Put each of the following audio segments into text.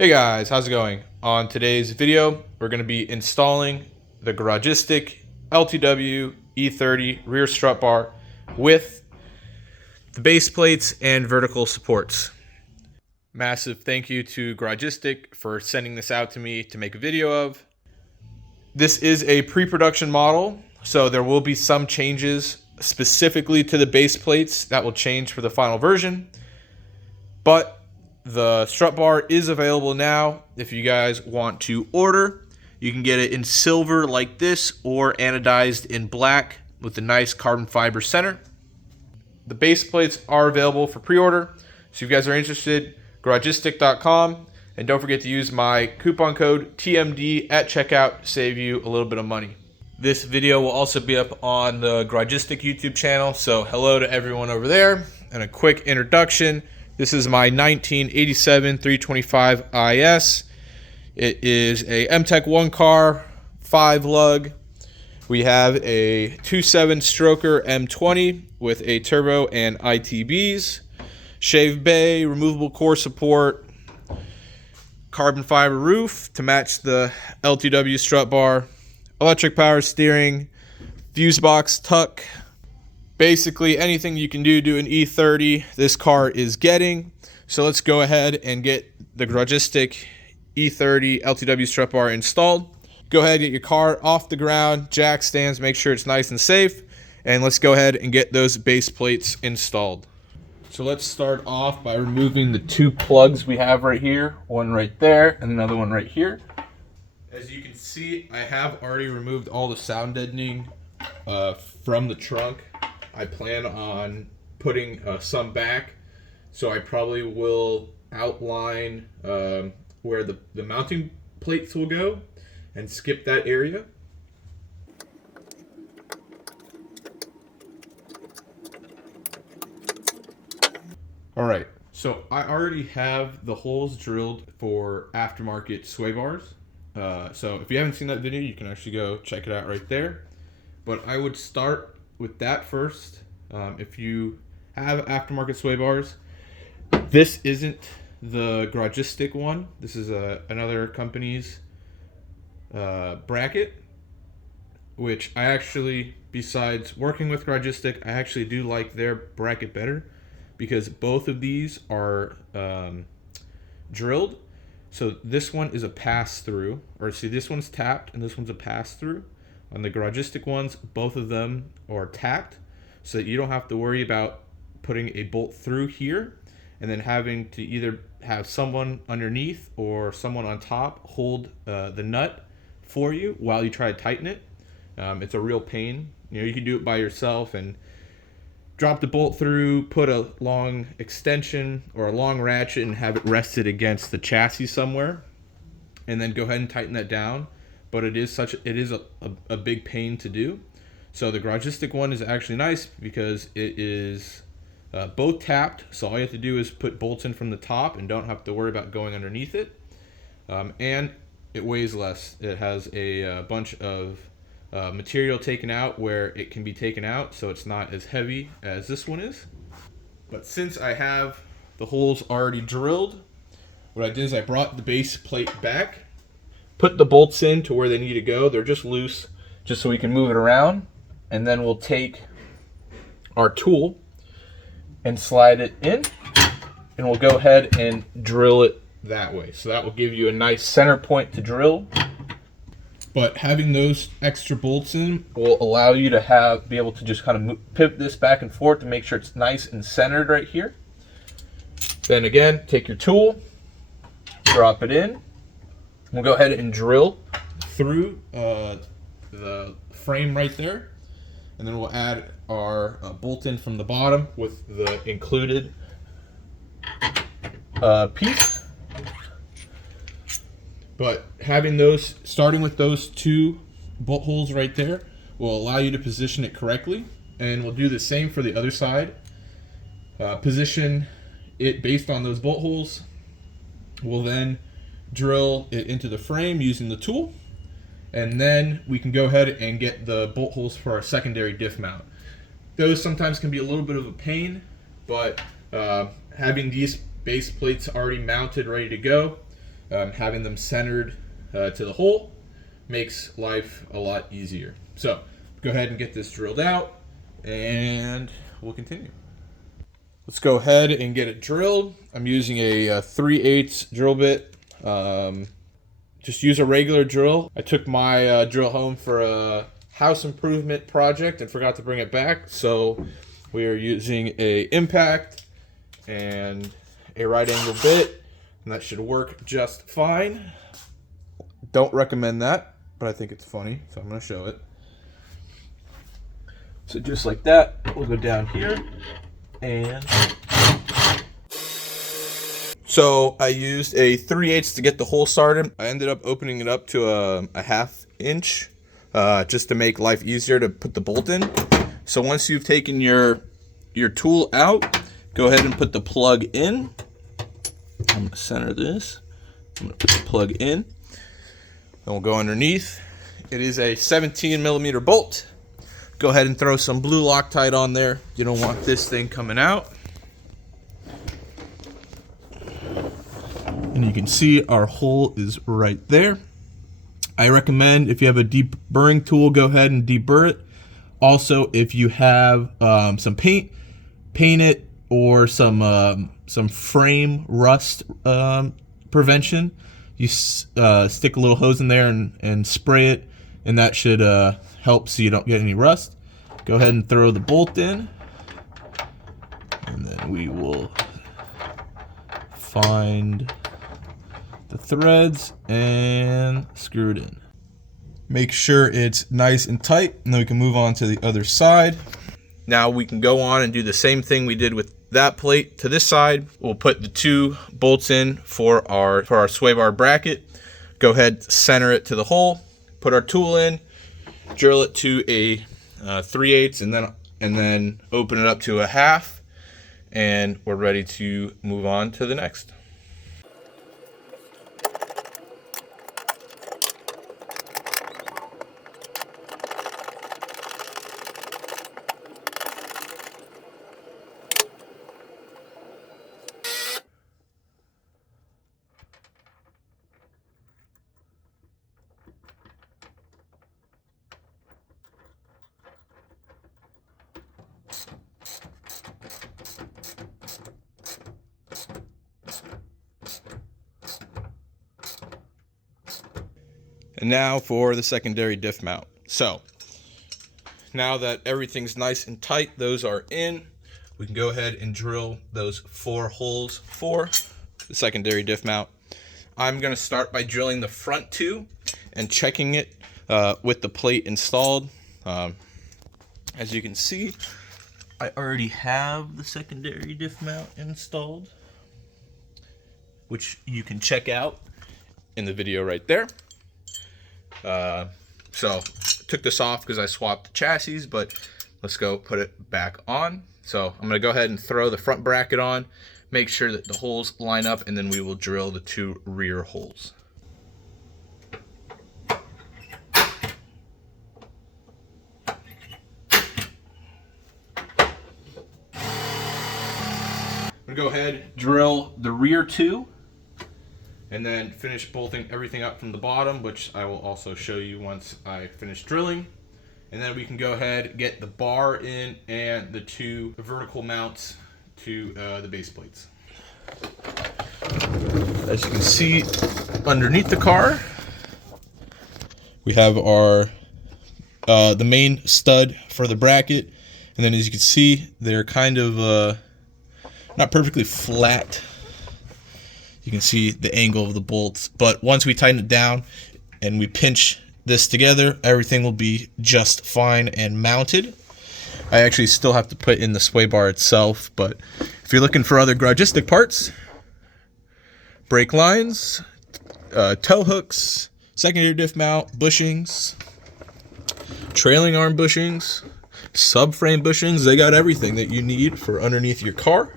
Hey guys, how's it going? On today's video, we're going to be installing the Garagistic LTW E30 rear strut bar with the base plates and vertical supports. Massive thank you to Garagistic for sending this out to me to make a video of. This is a pre-production model, so there will be some changes specifically to the base plates that will change for the final version, but the strut bar is available now. If you guys want to order, you can get it in silver like this or anodized in black with a nice carbon fiber center. The base plates are available for pre-order, so if you guys are interested, garagistic.com, and don't forget to use my coupon code TMD at checkout to save you a little bit of money. This video will also be up on the Garagistic YouTube channel, so hello to everyone over there, and a quick introduction. This is my 1987 325 IS. It is a MTEC 1 car, 5 lug. We have a 2.7 stroker M20 with a turbo and ITBs, shaved bay, removable core support, carbon fiber roof to match the LTW strut bar, electric power steering, fuse box tuck. Basically anything you can do to an E30, this car is getting. So let's go ahead and get the Garagistic E30 LTW strut bar installed. Go ahead and get your car off the ground, jack stands, make sure it's nice and safe, and let's go ahead and get those base plates installed. So let's start off by removing the 2 plugs we have right here, one right there and another one right here. As you can see, I have already removed all the sound deadening from the trunk. I plan on putting some back, so I probably will outline where the mounting plates will go and skip that area. Alright, so I already have the holes drilled for aftermarket sway bars. So if you haven't seen that video, you can actually go check it out right there. But I would start with that first. If you have aftermarket sway bars, this isn't the Garagistic one. This is another company's bracket, which I actually, besides working with Garagistic, I actually do like their bracket better because both of these are drilled. So this one is a pass-through, or see, this one's tapped and this one's a pass-through. On the Garagistic ones, both of them are tapped, so that you don't have to worry about putting a bolt through here and then having to either have someone underneath or someone on top hold the nut for you while you try to tighten it. It's a real pain. You know, you can do it by yourself and drop the bolt through, put a long extension or a long ratchet and have it rested against the chassis somewhere, and then go ahead and tighten that down. But it is a big pain to do. So the Garagistic one is actually nice because it is both tapped, so all you have to do is put bolts in from the top and don't have to worry about going underneath it. And it weighs less. It has a bunch of material taken out where it can be taken out, so it's not as heavy as this one is. But since I have the holes already drilled, what I did is I brought the base plate back, put the bolts in to where they need to go. They're just loose, just so we can move it around. And then we'll take our tool and slide it in, and we'll go ahead and drill it that way. So that will give you a nice center point to drill. But having those extra bolts in will allow you to be able to just kind of pivot this back and forth to make sure it's nice and centered right here. Then again, take your tool, drop it in. We'll go ahead and drill through the frame right there, and then we'll add our bolt in from the bottom with the included piece. But having those, starting with those 2 bolt holes right there, will allow you to position it correctly, and we'll do the same for the other side. Position it based on those bolt holes. We'll then drill it into the frame using the tool, and then we can go ahead and get the bolt holes for our secondary diff mount. Those sometimes can be a little bit of a pain, but having these base plates already mounted, ready to go, having them centered to the hole makes life a lot easier. So go ahead and get this drilled out and we'll continue. Let's go ahead and get it drilled. I'm using a 3/8 drill bit. Just use a regular drill. I took my drill home for a house improvement project and forgot to bring it back. So we are using a impact and a right angle bit, and that should work just fine. Don't recommend that, but I think it's funny, so I'm going to show it. So just like that, we'll go down here and... So I used a 3/8 to get the hole started. I ended up opening it up to a 1/2 inch just to make life easier to put the bolt in. So once you've taken your tool out, go ahead and put the plug in. I'm going to center this. I'm going to put the plug in. Then we'll go underneath. It is a 17mm bolt. Go ahead and throw some blue Loctite on there. You don't want this thing coming out. And you can see our hole is right there. I recommend if you have a deburring tool, go ahead and deburr it. Also, if you have some paint it, or some frame rust prevention, you stick a little hose in there and spray it, and that should help so you don't get any rust. Go ahead and throw the bolt in, and then we will find the threads and screw it in. Make sure it's nice and tight, and then we can move on to the other side. Now we can go on and do the same thing we did with that plate to this side. We'll put the 2 bolts in for our sway bar bracket. Go ahead, center it to the hole, put our tool in, drill it to a 3/8, and then open it up to a 1/2, and we're ready to move on to the next. And now for the secondary diff mount. So now that everything's nice and tight, those are in, we can go ahead and drill those 4 holes for the secondary diff mount. I'm going to start by drilling the front 2 and checking it with the plate installed. As you can see, I already have the secondary diff mount installed, which you can check out in the video right there. So took this off because I swapped the chassis, but let's go put it back on. So I'm going to go ahead and throw the front bracket on, make sure that the holes line up, and then we will drill the 2 rear holes. I'm going to go ahead, drill the rear 2, and then finish bolting everything up from the bottom, which I will also show you once I finish drilling. And then we can go ahead, get the bar in and the 2 vertical mounts to the base plates. As you can see, underneath the car, we have our the main stud for the bracket. And then as you can see, they're kind of not perfectly flat. You can see the angle of the bolts, but once we tighten it down and we pinch this together, everything will be just fine and mounted. I actually still have to put in the sway bar itself, but if you're looking for other Garagistic parts, brake lines, tow hooks, secondary diff mount, bushings, trailing arm bushings, subframe bushings, they got everything that you need for underneath your car.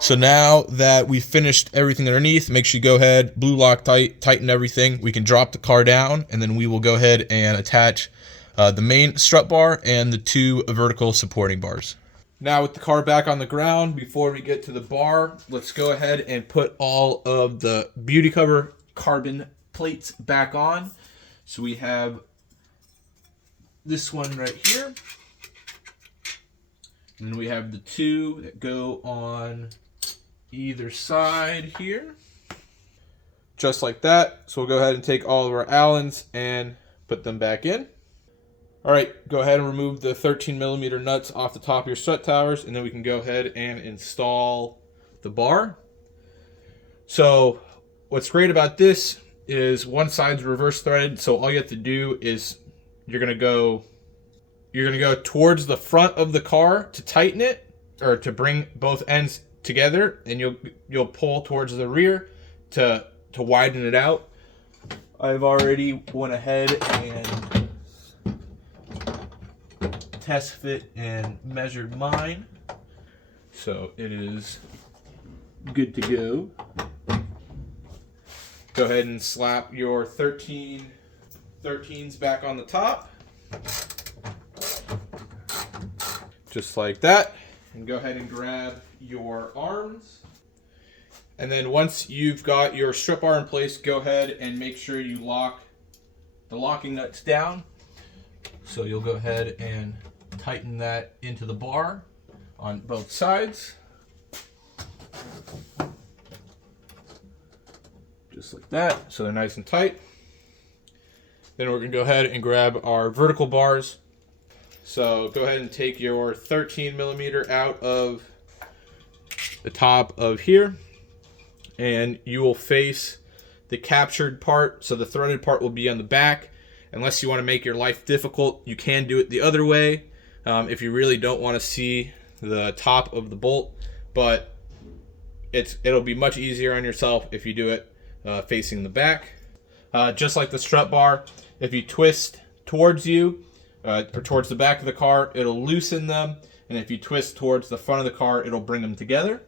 So now that we've finished everything underneath, make sure you go ahead, blue Loctite, tighten everything. We can drop the car down, and then we will go ahead and attach the main strut bar and the 2 vertical supporting bars. Now with the car back on the ground, before we get to the bar, let's go ahead and put all of the beauty cover carbon plates back on. So we have this one right here. And then we have the two that go on either side here. Just like that. So we'll go ahead and take all of our Allens and put them back in. All right, go ahead and remove the 13mm nuts off the top of your strut towers, and then we can go ahead and install the bar. So what's great about this is one side's reverse threaded, so all you have to do is you're gonna go towards the front of the car to tighten it, or to bring both ends together, and you'll pull towards the rear to widen it out. I've already went ahead and test fit and measured mine, so it is good to go. Go ahead and slap your 13s back on the top, just like that, and go ahead and grab your arms. And then once you've got your strut bar in place, go ahead and make sure you lock the locking nuts down. So you'll go ahead and tighten that into the bar on both sides. Just like that, so they're nice and tight. Then we're gonna go ahead and grab our vertical bars. So go ahead and take your 13mm out of the top of here, and you will face the captured part, so the threaded part will be on the back. Unless you want to make your life difficult, you can do it the other way if you really don't want to see the top of the bolt, but it'll be much easier on yourself if you do it facing the back. Just like the strut bar, if you twist towards you or towards the back of the car, it'll loosen them, and if you twist towards the front of the car, it'll bring them together.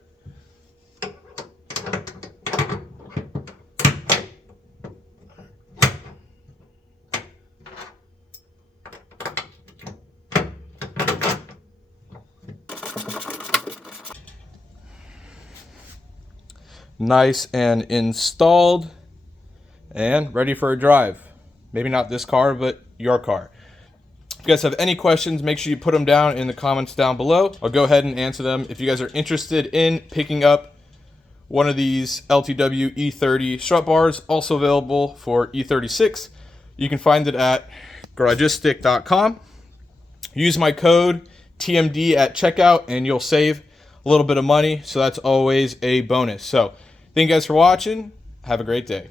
Nice and installed and ready for a drive. Maybe not this car, but your car. If you guys have any questions, make sure you put them down in the comments down below. I'll go ahead and answer them. If you guys are interested in picking up one of these LTW E30 strut bars, also available for E36, you can find it at Garagistic.com. Use my code TMD at checkout and you'll save a little bit of money, so that's always a bonus. So thank you guys for watching. Have a great day.